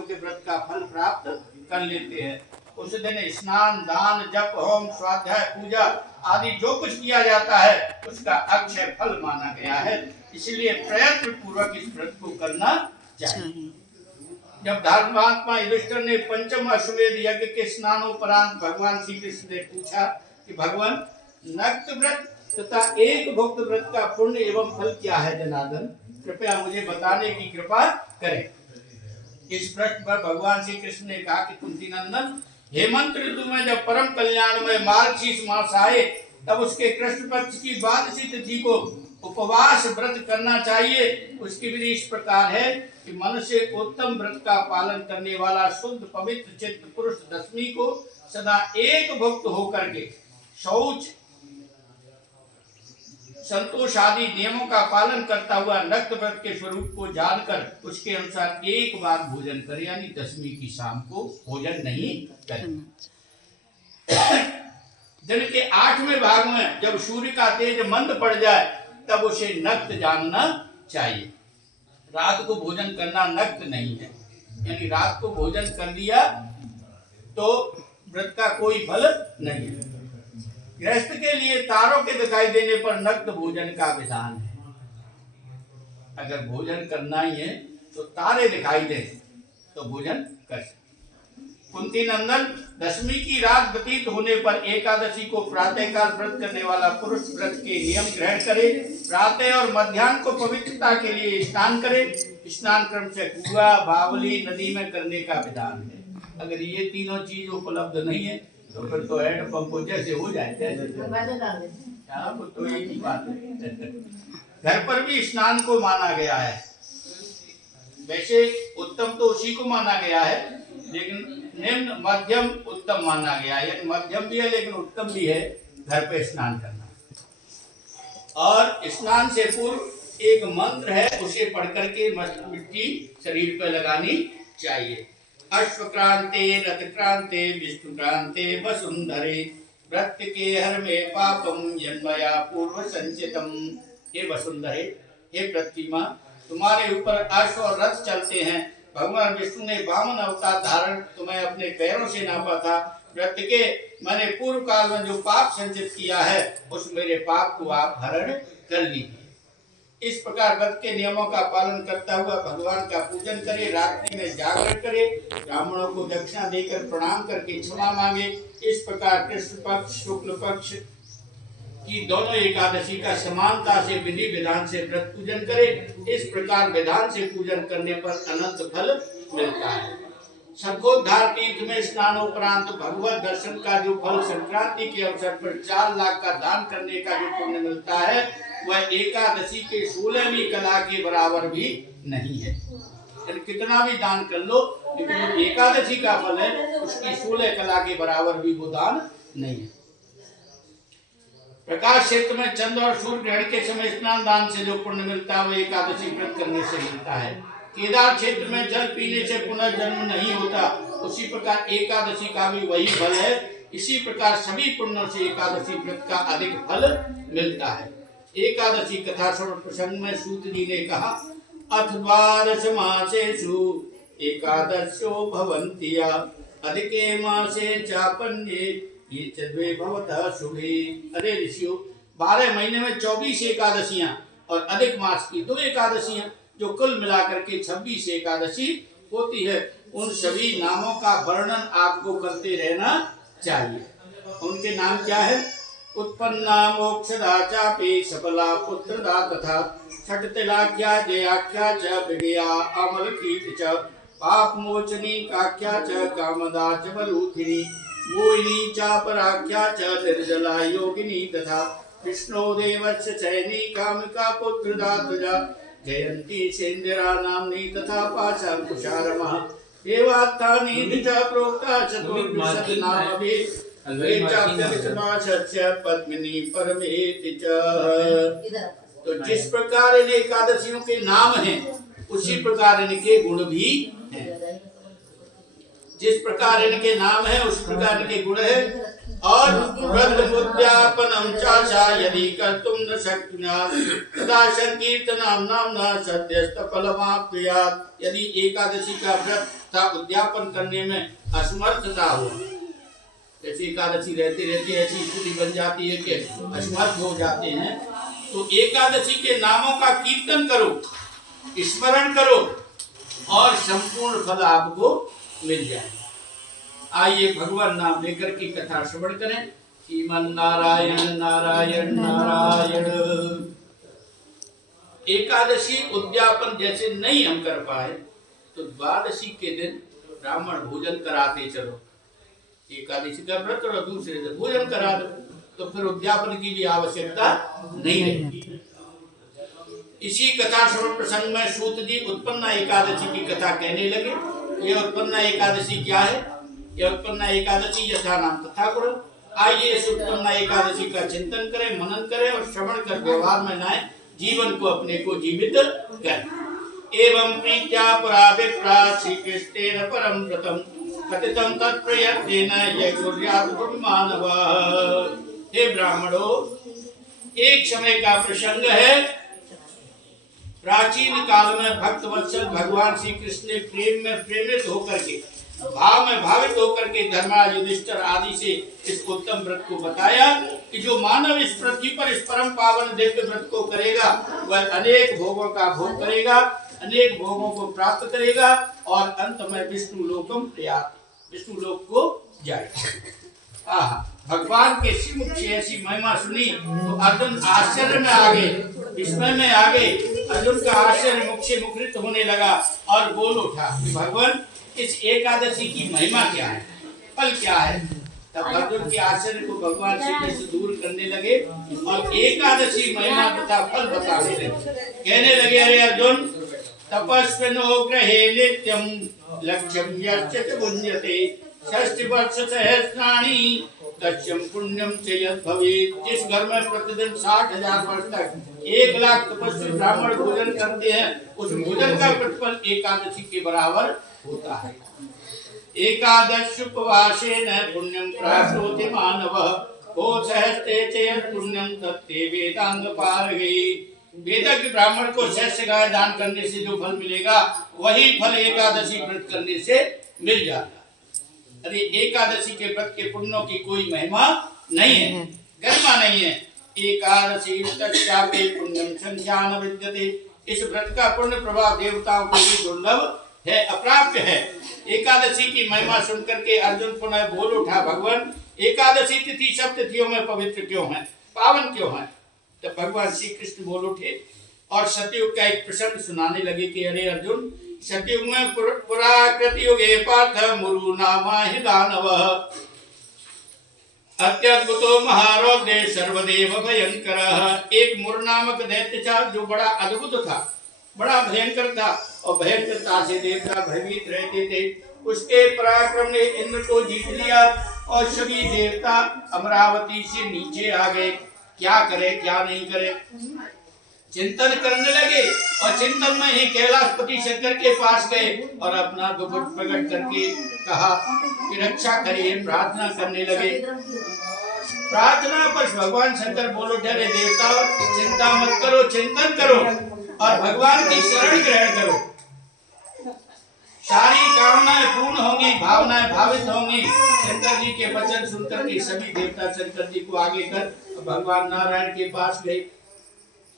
के व्रत का फल प्राप्त कर लेते हैं। उस दिन स्नान, दान, जप, होम, स्वाध्याय, पूजा आदि जो कुछ किया जाता है उसका अक्षय फल माना गया है। इसलिए प्रयत्न पूर्वक इस व्रत को करना चाहिए। जब धर्मात्मा युधिष्ठिर ने पंचम अश्वमेध यज्ञ के स्नानोपरांत भगवान श्री कृष्ण ने पूछा कि भगवान, नक्त व्रत तथा एक भुक्त व्रत का पुण्य एवं फल क्या है जनार्दन, कृपया मुझे बताने की कृपा करें। इस प्रश्न पर भगवान श्री कृष्ण ने कहा कि कुंती नंदन, हेमंत ऋतु में जब परम कल्याणमय मार्गशीर्ष मास आए तब उसके कृष्ण पक्ष की द्वादशी तिथि को उपवास व्रत करना चाहिए। उसकी विधि इस प्रकार है कि मनुष्य उत्तम व्रत का पालन करने वाला शुद्ध पवित्र चित्त पुरुष दशमी को सदा एक भुक्त होकर के शौच, संतोष आदि नियमों का पालन करता हुआ नक्त व्रत के स्वरूप को जानकर उसके अनुसार एक बार भोजन करे, यानी दशमी की शाम को भोजन नहीं करे। दिन के 8वें भाग में जब सूर्य का तेज मंद पड़ जाए तब उसे नक्त जानना चाहिए। रात को भोजन करना नक्त नहीं है, यानी रात को भोजन कर लिया तो व्रत का कोई फल नहीं है। गृहस्थ के लिए तारों के दिखाई देने पर नक्त भोजन का विधान है। अगर भोजन करना ही है तो तारे दिखाई दे तो भोजन कर सकते। कुंती नंदन, दशमी की रात व्यतीत होने पर एकादशी को प्रातःकाल व्रत करने वाला पुरुष व्रत के नियम ग्रहण करे। प्रातः और मध्याह्न को पवित्रता के लिए स्नान करे। स्नान क्रम से कुआं, बावली, नदी में करने का विधान है। अगर ये तीनों चीज उपलब्ध नहीं है तो फिर तो हैंड पंप जैसे हो जाए तो यही बात है। घर पर भी स्नान को माना गया है। वैसे उत्तम तो उसी को माना गया है, लेकिन निम्न मध्यम उत्तम माना गया है। मध्यम भी है लेकिन उत्तम भी है घर पे स्नान करना। और स्नान से पूर्व एक मंत्र है, उसे पढ़ करके मिट्टी शरीर पर लगानी चाहिए। अश्वक्रांते रथक्रांते विष्णुक्रांते वसुंधरे व्रत के हर में पापम जन्मया पूर्व संचितम। हे वसुंधरे, हे पृथ्वी मां, तुम्हारे ऊपर अश्व और रथ चलते हैं। भगवान विष्णु ने वामन अवतार धारण तुम्हें अपने पैरों से नापा था। व्रत के मैंने पूर्व काल में जो पाप संचित किया है उस मेरे पाप को आप हरण कर लीजिए। इस प्रकार व्रत के नियमों का पालन करता हुआ भगवान का पूजन करे। रात्रि में जागरण करे। ब्राह्मणों को दक्षिणा देकर प्रणाम करके क्षमा मांगे। इस प्रकार कृष्ण पक्ष, शुक्ल पक्ष की दोनों एकादशी का समानता से विधि विधान से व्रत पूजन करे। इस प्रकार विधान से पूजन करने पर अनंत फल मिलता है। शंखोद्धार तीर्थ में स्नानोपरांत भगवत दर्शन का जो फल संक्रांति के अवसर पर 4 लाख का दान करने का जो पुण्य मिलता है वह एकादशी के 16वीं कला के बराबर भी नहीं है। कितना भी दान कर लो लेकिन जो एकादशी का फल है उसकी 16 कला के बराबर भी वो दान नहीं है। प्रकाश क्षेत्र में चंद्र और सूर्य ग्रहण के समय स्नान दान से जो पुण्य मिलता है वो एकादशी व्रत करने से मिलता है। केदार क्षेत्र में जल पीने से पुनर्जन्म नहीं होता, उसी प्रकार एकादशी का भी वही फल है। इसी प्रकार सभी पुण्यों से एकादशी व्रत का अधिक फल मिलता है। एकादशी कथा श्रवण प्रसंग में सूत जी ने कहा, अथ द्वादश मासेषु एकादशो भवन्ति अधिके मासे चापन्ये ये चद्वे भवतः शुभे। अरे ऋषियों, 12 महीने में 24 एकादशियां और अधिक मास की 2 एकादशियां जो कुल मिलाकर के 26 एकादशी होती है, उन सभी नामों का वर्णन आपको करते रहना चाहिए। उनके नाम क्या है? उत्पन्ना मोक्षदा चापि सफला पुत्रदा तथा षट्तिलाख्या जयाख्या च विजया अमलकीर्ति च पाप मोचनी काख्या च कामदा च बलूथिनी मोहिनी चापराख्या च निर्जला योगिनी तथा विष्णु देवस्य चयनी कामिका पुत्रदा तजा जयंती सेंद्रा नामनी तथा पाशांकुशारमः देवात्थानी च प्रोक्ता चतुर्विंशत नामभिः पद्मिनी परमेति च। तो जिस प्रकार इन एकादशियों के नाम हैं उसी प्रकार इनके गुण भी हैं। जिस प्रकार इनके नाम है उस प्रकार इनके गुण है। और व्रत उद्यापनम चाचा यदि कर्तुम न शक्नुयात् तदा संकीर्तनम नाम्ना सद्यस्त फलमाप्नुयात्। यदि एकादशी का व्रत तथा उद्यापन करने में असमर्थता हो। जैसे एकादशी रहते रहते ऐसी स्थिति बन जाती है कि असमर्थ हो जाते हैं, तो एकादशी के नामों का कीर्तन करो, स्मरण करो और संपूर्ण फल आपको मिल जाएगा। आइए भगवान नाम लेकर की कथा श्रवण करें। श्रीमन नारायण नारायण नारायण। एकादशी उद्यापन जैसे नहीं हम कर पाए तो द्वादशी के दिन ब्राह्मण भोजन कराते चलो। एकादशी का व्रत और दूसरे दिन भोजन करा दो, तो फिर उद्यापन की भी आवश्यकता नहीं रहेगी। इसी कथा श्रवण प्रसंग में सूत जी उत्पन्न एकादशी की कथा कहने लगे। ये उत्पन्न एकादशी क्या है? यह उत्पन्न एकादशी यथा नाम तथा गुरु। आइए इस उत्पन्न एकादशी का चिंतन करें, मनन करें और श्रवण कर व्यवहार में लाएं, जीवन को अपने को जीवित करें। एवं प्रीत्या पुरा विप्रा श्री कृष्णेन परम व्रतम कथितं तत्प्रयत्नेन यः कुर्यात् मानवः। हे ब्राह्मणों, एक समय का प्रसंग है। प्राचीन काल में भक्त वत्सल भगवान श्री कृष्ण ने प्रेम में प्रेमित होकर के, भाव में भावित होकर के धर्मराज युधिष्ठिर आदि से इस उत्तम व्रत को बताया कि जो मानव इस पृथ्वी पर इस परम पावन दिव्य व्रत को करेगा वह अनेक भोगों का भोग करेगा, अनेक भोगों को प्राप्त करेगा और अंत में विष्णु लोकम प्रयात, विष्णु लोक को जाएगा। भगवान के श्रीमुख से ऐसी महिमा सुनी तो अर्जुन आश्चर्य में आ गए, विस्मय में आ गए। अर्जुन का आश्चर्य मुख से मुखरित होने लगा और बोल उठा कि भगवान इस एकादशी की महिमा क्या है, फल क्या है? तब अर्जुन के आश्चर्य को भगवान श्री कृष्ण दूर करने लगे और एकादशी महिमा तथा फल बताने लगे। कहने लगे, अरे अर्जुन, तपस्विनो ग्रहे नित्यं लक्ष्यं यस्य भुञ्जते षष्टि वर्ष सहस्राणि तस्यं पुण्यं च यद् भवेत्। जिस घर में प्रतिदिन 60,000 वर्ष तक 1,00,000 तपस्वी ब्राह्मण भोजन करते हैं, उस भोजन का प्रतिफल एकादशी के बराबर होता है। एकादश उपवासेन पुण्यं प्राप्नोति मानवः को सहस्ते च यत् पुण्यं तत्ते वेदांग पारगे। वेदज्ञ ब्राह्मण को सहस्त्र गाय दान करने से जो फल मिलेगा वही फल एकादशी व्रत करने से मिल जाता। अरे एकादशी के व्रत के पुण्यों की कोई महिमा नहीं है, गरिमा नहीं है। एकादशी तस्यापि पुण्यं संज्ञान विद्यते। इस व्रत का पुण्य प्रभाव देवताओं को भी दुर्लभ है, अप्राप्य है। एकादशी की महिमा सुनकर के अर्जुन पुनः बोल उठा, भगवान एकादशी तिथि सब तिथियों में पवित्र क्यों है, पावन क्यों है? तब भगवान श्री कृष्ण बोल उठे और सतयुग का एक प्रसंग सुनाने लगे कि अरे अर्जुन, सतयुग में पुराकृत युगे पार्थ मुरु नामा हि दानवः अत्यद्भुतो महारौद्रे सर्वदेव भयंकरः। एक मुर नामक दैत्य था जो बड़ा अद्भुत था, बड़ा भयंकर था और भयंकरता से देवता भयभीत रहते थे। उसके पराक्रम ने इंद्र को जीत लिया और सभी देवता अमरावती से नीचे आ गए। क्या करे क्या नहीं करे चिंतन करने लगे और चिंतन में ही कैलाशपति शंकर के पास गए और अपना दुख प्रकट करके कहा कि रक्षा करिए, प्रार्थना करने लगे। प्रार्थना पर भगवान शंकर बोलो, डरे देवताओं, चिंता मत करो, चिंतन करो और भगवान की शरण ग्रहण करो। सारी कामनाएं पूर्ण होंगी, भावनाएं भावित होंगी। शंकर जी के वचन सुनकर के सभी देवता शंकर जी को आगे कर भगवान नारायण के पास गए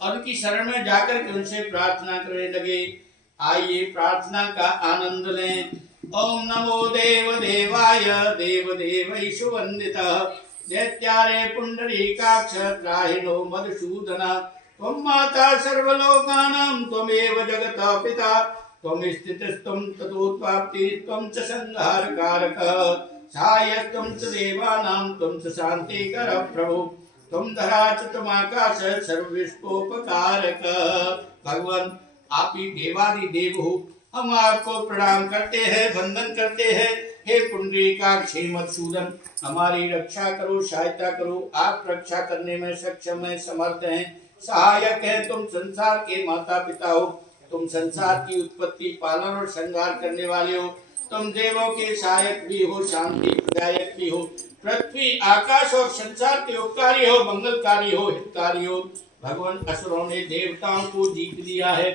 और उनकी शरण में जाकर के उनसे प्रार्थना करने लगे। आइए प्रार्थना का आनंद लें। ओम नमो देव देवाय देव देवैषु वंदितः दैत्यारे पुंडरीकाक्ष त्राहिणो मधुसूदन त्वं माता सर्वलोकानां त्वमेव जगतः पिता त्वं स्थितिस्त्वं ततोत्पत्तिस्त्वं च संहारकारकः सहायस्त्वं च देवानां त्वं च शान्तिकरः प्रभु त्वं धरा च त्वमाकाश सर्वविश्वोपकारक। भगवान आप ही देवादि देव हो, हम आपको प्रणाम करते हैं, वंदन करते हैं। हे पुंडरीकाक्ष, हे मधुसूदन, हमारी रक्षा करो, सहायता करो। आप रक्षा करने में सक्षम हैं, समर्थ हैं, सहायक हैं। तुम संसार के माता पिता हो, तुम संसार की उत्पत्ति, पालन और संहार करने वाले हो। तुम देवों के सहायक भी हो, शांति प्रदायक भी हो। पृथ्वी, आकाश और संसार के उपकारी हो, मंगलकारी हो, हितकारी हो। भगवान असुरों ने देवताओं को जीत लिया है।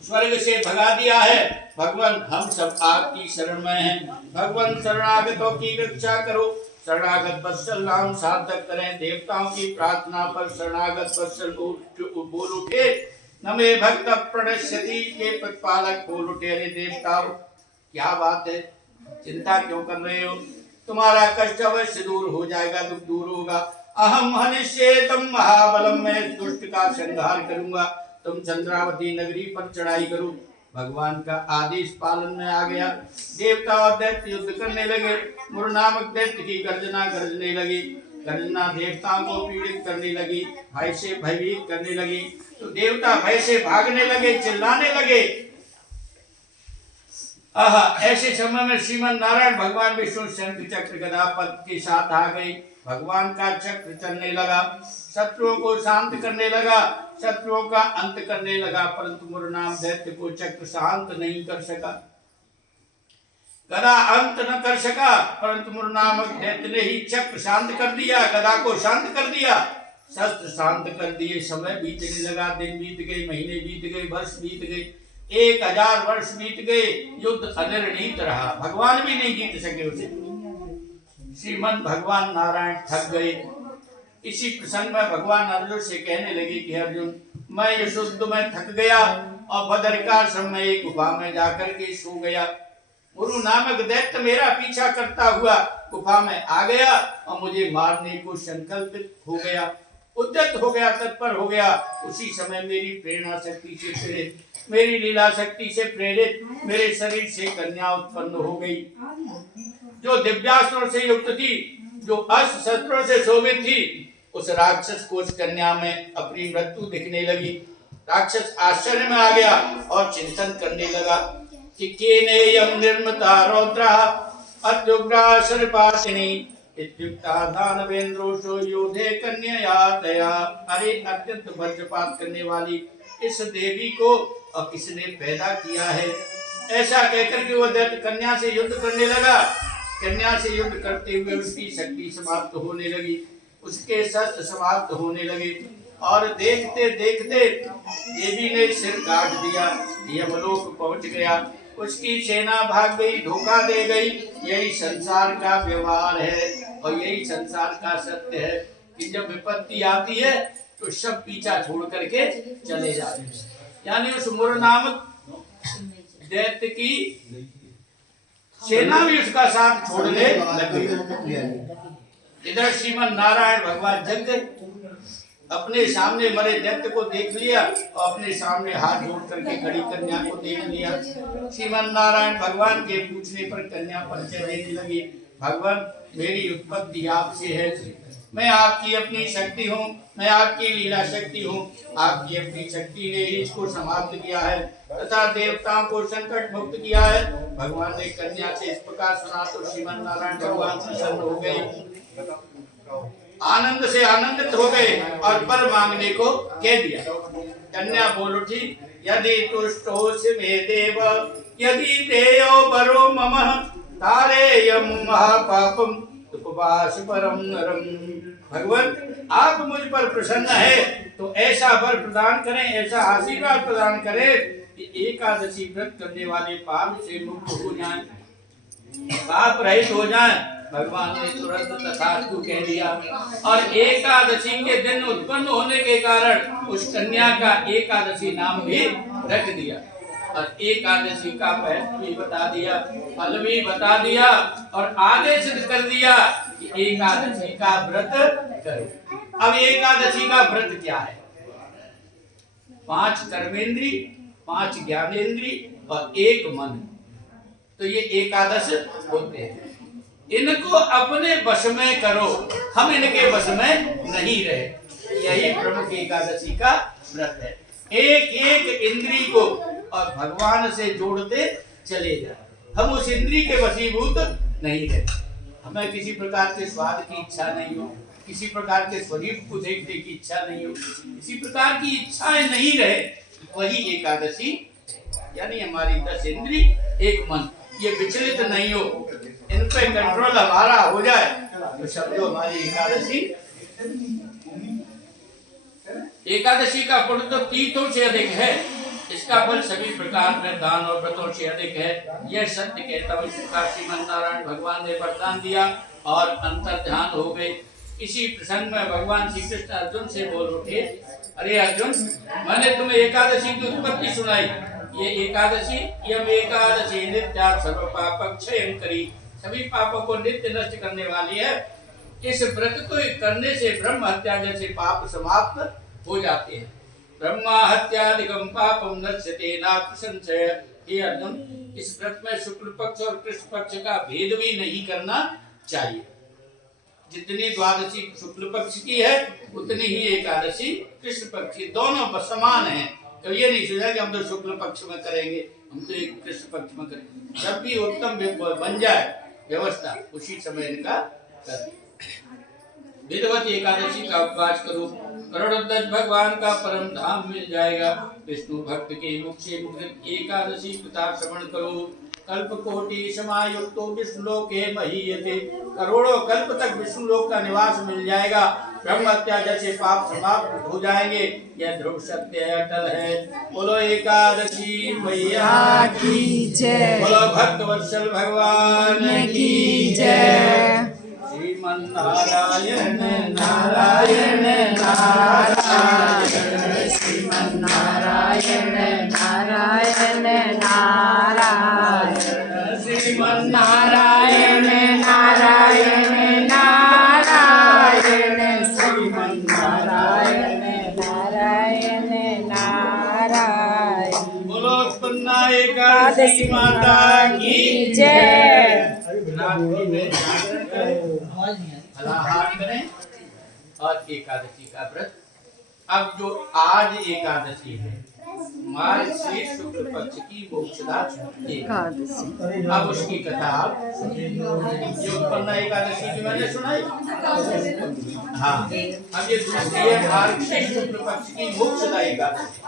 स्वर्ग से भगा दिया है। भगवान हम सब आपकी शरण में हैं। भगवान शरणागतों की रक्षा करो। शरणागत वत्सल नाम सार्थक करें। देवताओं की प्रार्थना पर शरणागत वत्सल बोल उठे, नमे भक्त प्रणश्यति के प्रतिपालक बोल उठे। अरे देवताओं, क्या बात है, चिंता क्यों कर रहे हो? तुम्हारा कष्ट अवश्य दूर हो जाएगा, दुख दूर होगा। अहम हनिष्येतम महाबलम, मैं दुष्ट का संहार करूंगा। तुम चंद्रावती नगरी पर चढ़ाई करो। भगवान का आदेश पालन में आ गया। देवता और दैत्य युद्ध करने लगे। मुर नामक दैत्य की गर्जना गरजने लगी। गर्जना देवताओं को पीड़ित करने लगी, भय से भयभीत करने लगी। तो देवता भय से भागने लगे, चिल्लाने लगे। ऐसे समय में श्रीमन नारायण भगवान विष्णु शंख चक्र गदा पद के साथ आ गई। भगवान का चक्र चलने लगा, शत्रुओं को शांत करने लगा, शत्रुओं का अंत करने लगा। परंतु मुरनाम दैत्य को चक्र शांत नहीं कर सका, गदा अंत न कर सका। परंतु मुरनामक दैत्य ने ही चक्र शांत कर दिया, गदा को शांत कर दिया, शस्त्र शांत कर दिए। समय बीतने लगा, दिन बीत गए, महीने बीत गए, वर्ष बीत गए, 1000 वर्ष बीत गए। युद्ध अनिर्णीत रहा, भगवान भी नहीं जीत सके उसे। श्रीमन भगवान नारायण थक गए। इसी प्रसंग में भगवान अर्जुन से कहने लगे कि अर्जुन, मैं इस युद्ध में थक गया और बदरिकाश्रम में एक गुफा में जाकर के सो गया। गुरु नामक दैत्य मेरा पीछा करता हुआ गुफा में आ गया और मुझे मारने को संकल्पित हो गया, उद्यत हो गया, तत्पर हो गया। उसी समय मेरी प्रेरणा शक्ति से प्रेरित, मेरी लीला शक्ति से प्रेरित मेरे शरीर से कन्या उत्पन्न हो गई, जो दिव्यास्त्रों से युक्त थी, जो अस्त्र शस्त्रों से शोभित थी। उस राक्षस को उस कन्या में अपनी मृत्यु दिखने लगी। राक्षस आश्चर्य में आ गया और चिंतन करने लगा कि केनेयं निर्मिता रौद्रा अत्युग्रा सर्पासिनी इत्युक्ता दानवेंद्रोषो योधे कन्यया दया। अरे, अत्यंत वज्रपात करने वाली इस देवी को और किसने पैदा किया है? ऐसा कहकर के वह दैत्य कन्या से युद्ध करने लगा। कन्या से युद्ध करते हुए उसकी शक्ति समाप्त होने लगी, उसके शस्त्र समाप्त होने लगे और देखते देखते देवी ने सिर काट दिया, यमलोक पहुंच गया। उसकी सेना भाग गई, धोखा दे गई। यही संसार का व्यवहार है और यही संसार का सत्य है कि जब विपत्ति आती है तो सब पीछा छोड़ करके चले जाते हैं। यानी उस मुर नामक दैत्य की सेना भी उसका साथ छोड़ने लगी। इधर श्रीमन नारायण भगवान जग गए, अपने सामने मरे दैत्य को देख लिया और अपने सामने हाथ जोड़ करके खड़ी कन्या को देख लिया। श्रीमन नारायण भगवान के पूछने पर कन्या परिचय देने लगी। भगवान, मेरी उत्पत्ति आपसे है, मैं आपकी अपनी शक्ति हूँ, मैं आपकी लीला शक्ति हूँ। आपकी अपनी शक्ति ने इसको समाप्त किया है तथा देवताओं को संकट मुक्त किया है। भगवान ने कन्या से इस प्रकार सुना तो श्रीमन नारायण भगवान प्रसन्न हो गए, आनंद से आनंदित हो गए और वर मांगने को कह दिया। कन्या बोल उठी, यदि तुष्टोसि मे देव यदि देयो वरो मम तारेयं महापापम उपवास परम नरम। भगवान, आप मुझ पर प्रसन्न है तो ऐसा वर प्रदान करें, ऐसा आशीर्वाद प्रदान करें कि एकादशी व्रत करने वाले पाप से मुक्त हो जाएं, पाप रहित हो जाएं। भगवान ने तुरंत तथास्तु कह दिया और एकादशी के दिन उत्पन्न होने के कारण उस कन्या का एकादशी नाम भी रख दिया और एकादशी का महत्व भी बता दिया, फल भी बता दिया और आदेश कर दिया कि एकादशी का व्रत करो। अब एकादशी का व्रत क्या है? 5 कर्मेंद्री, 5 ज्ञानेंद्री और 1 मन, तो ये एकादश होते हैं। इनको अपने वश में करो, हम इनके वश में नहीं रहे। यही प्रमुख एकादशी का व्रत है। एक एक इंद्री को और भगवान से जोड़ते चले जाए। हम उस इंद्री के वशीभूत नहीं रहे। हमें किसी प्रकार के स्वाद की इच्छा नहीं हो, किसी प्रकार के स्वरूप को देखने की इच्छा नहीं हो, किसी प्रकार की इच्छाएं नहीं रहे। वही एकादशी, यानी हमारी 10 इंद्री 1 मन, ये विचलित नहीं हो, इन पे कंट्रोल हमारा हो जाए तो समझो हमारी एकादशी। एकादशी का पुण्य तो तीर्थों से अधिक है। इसका फल सभी प्रकार में दान और व्रतों से अधिक है। यह सत्य कहता हुआ श्रीमन नारायण भगवान ने वरदान दिया और अंतर ध्यान हो गए। इसी प्रसंग में भगवान श्री कृष्ण अर्जुन से बोल उठे, अरे अर्जुन, मैंने तुम्हें एकादशी की उत्पत्ति सुनाई। ये एकादशी यम एकादशी नित्या सर्व पाप क्षयं करी, सभी पापों को नित्य नष्ट करने वाली है। इस व्रत को करने से ब्रह्म हत्या जैसे पाप समाप्त हो जाते हैं। ब्रह्मा हत्यादिकम पापम नश्यते नात्र संशय। हे अर्जुन, इस व्रत में शुक्ल पक्ष और कृष्ण पक्ष का भेद भी नहीं करना चाहिए। जितनी द्वादशी शुक्ल पक्ष की है उतनी ही एकादशी कृष्ण पक्ष की, दोनों समान हैं। तो ये नहीं सोचा कि हम तो शुक्ल पक्ष में करेंगे, हम तो एक कृष्ण पक्ष में करेंगे। जब भी उत्तम बन जाए व्यवस्था उसी समय इनका कर। विधवत एकादशी का उपवास करो, करोड़ों भगवान का परम धाम मिल जाएगा। विष्णु भक्त के मुख से मुद्रित एकादशी कथा श्रवण करो। कल्प कोटि समायुक्तो विष्णुलोके महीयते, करोड़ों कल्प तक विष्णुलोक का निवास मिल जाएगा। ब्रह्म हत्या जैसे पाप समाप्त हो जाएंगे। यह ध्रुव सत्य अटल है। बोलो एकादशी मैया की जय, बोलो भक्त वत्सल भगवान की जय। श्रीमन नारायण नारायण नारायण, श्रीमन नारायण नारायण नारायण, श्रीमन नारायण नारायण नारायण, श्रीमन नारायण नारायण नारायण। बोलो पन्ना एकादशी माता की जय। फलाहार करें और एकादशी का व्रत। अब जो आज एकादशी है, मार्च से शुक्ल पक्ष की मोक्षदा एकादशी, अब उसकी कथा आप जो उत्पन्न एकादशी की मैंने सुनाई। हाँ, अब ये दूसरी है मार्च से शुक्ल पक्ष की मोक्षदा एकादशी।